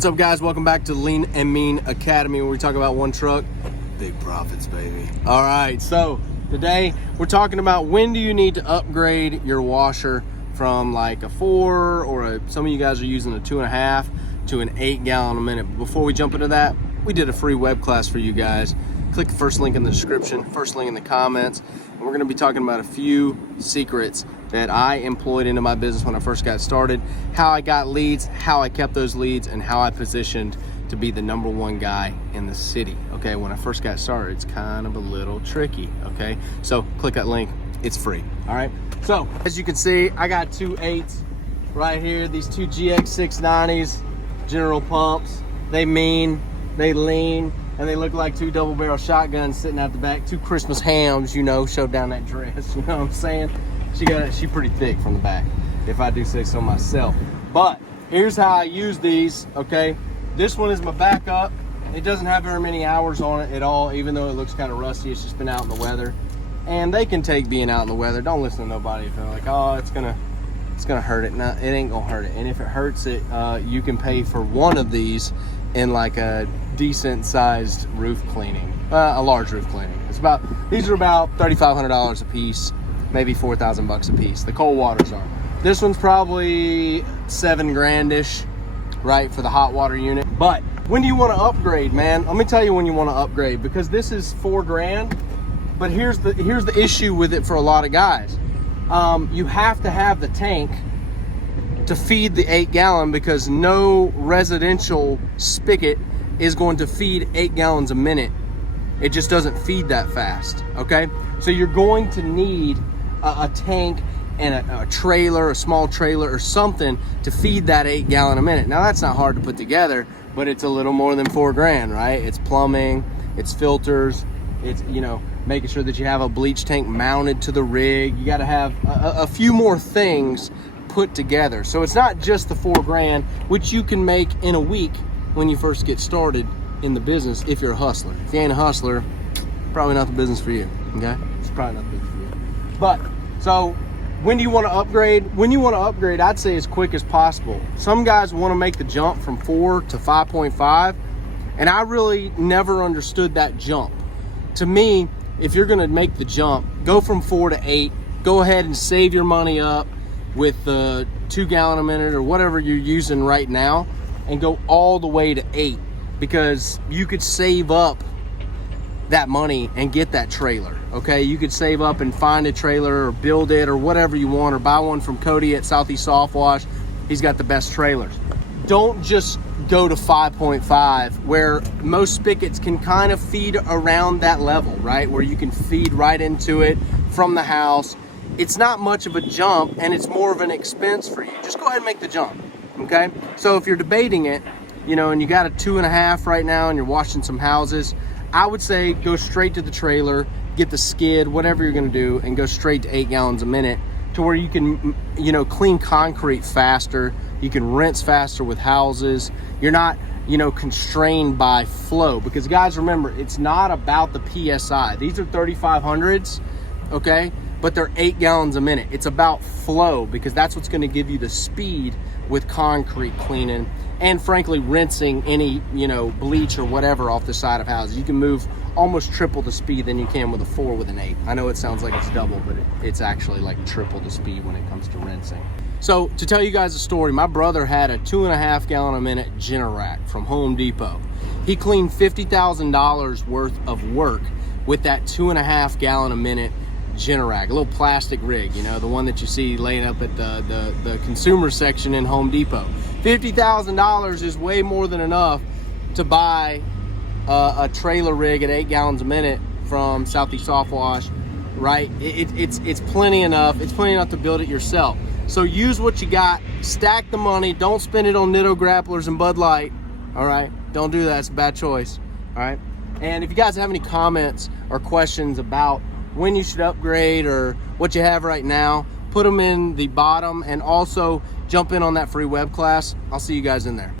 What's up, guys? Welcome back to Lean and Mean Academy, where we talk about one truck, big profits, baby. All right, so today we're talking about when do you need to upgrade your washer from like a 4 or some of you guys are using a 2.5 to an 8 gallon a minute. But before we jump into that, we did a free web class for you guys. Click the first link in the description, first link in the comments, and we're going to be talking about a few secrets that I employed into my business when I first got started, how I got leads, how I kept those leads, and how I positioned to be the #1 guy in the city. Okay, when I first got started, it's kind of a little tricky. Okay, so click that link, it's free. All right, so as you can see, I got two 8s right here, these two GX 690s, General pumps. They mean, they lean, and they look like two double barrel shotguns sitting out the back, two Christmas hams, you know, showed down that dress, you know what I'm saying? She pretty thick from the back, if I do say so myself. But here's how I use these, okay? This one is my backup. It doesn't have very many hours on it at all, even though it looks kind of rusty. It's just been out in the weather. And they can take being out in the weather. Don't listen to nobody if they're like, oh, it's gonna hurt it. No, it ain't gonna hurt it. And if it hurts it, you can pay for one of these in like a decent sized roof cleaning, a large roof cleaning. These are about $3,500 a piece, maybe 4,000 bucks a piece. The cold waters are. This one's probably $7 grand-ish, right, for the hot water unit. But when do you want to upgrade, man? Let me tell you when you want to upgrade, because this is $4 grand. But here's the issue with it for a lot of guys. You have to have the tank to feed the 8 gallon, because no residential spigot is going to feed 8 gallons a minute. It just doesn't feed that fast, okay? So you're going to need a tank and a trailer, a small trailer or something to feed that 8 gallon a minute. Now that's not hard to put together, but it's a little more than $4 grand, right? It's plumbing, it's filters, it's, you know, making sure that you have a bleach tank mounted to the rig. You got to have a few more things put together. So it's not just the $4 grand, which you can make in a week when you first get started in the business if you're a hustler. If you ain't a hustler, probably not the business for you, okay? It's probably not the business for you. But, so, when do you want to upgrade? When you want to upgrade, I'd say as quick as possible. Some guys want to make the jump from 4 to 5.5, and I really never understood that jump. To me, if you're going to make the jump, go from 4 to 8, go ahead and save your money up with the 2 gallon a minute or whatever you're using right now, and go all the way to 8, because you could save up that money and get that trailer, okay? You could save up and find a trailer or build it or whatever you want, or buy one from Cody at Southeast Soft Wash. He's got the best trailers. Don't just go to 5.5, where most spigots can kind of feed around that level, right? Where you can feed right into it from the house. It's not much of a jump, and it's more of an expense for you. Just go ahead and make the jump, okay? So if you're debating it, you know, and you got a 2.5 right now and you're washing some houses, I would say go straight to the trailer, get the skid, whatever you're gonna do, and go straight to 8 gallons a minute, to where you can, you know, clean concrete faster, you can rinse faster with houses. You're not, you know, constrained by flow, because guys, remember, it's not about the PSI. These are 3500s, okay? But they're 8 gallons a minute. It's about flow, because that's what's gonna give you the speed with concrete cleaning, and frankly, rinsing any, you know, bleach or whatever off the side of houses. You can move almost triple the speed than you can with a 4 with an 8. I know it sounds like it's double, but it's actually like triple the speed when it comes to rinsing. So to tell you guys a story, my brother had a 2.5 gallon a minute Generac from Home Depot. He cleaned $50,000 worth of work with that 2.5 gallon a minute Generac, a little plastic rig, you know, the one that you see laying up at the consumer section in Home Depot. $50,000 is way more than enough to buy a trailer rig at 8 gallons a minute from Southeast Soft Wash, right? It's plenty enough. It's plenty enough to build it yourself. So use what you got, stack the money. Don't spend it on Nitto grapplers and Bud Light, all right? Don't do that, it's a bad choice, all right? And if you guys have any comments or questions about when you should upgrade or what you have right now, put them in the bottom, and also jump in on that free web class. I'll see you guys in there.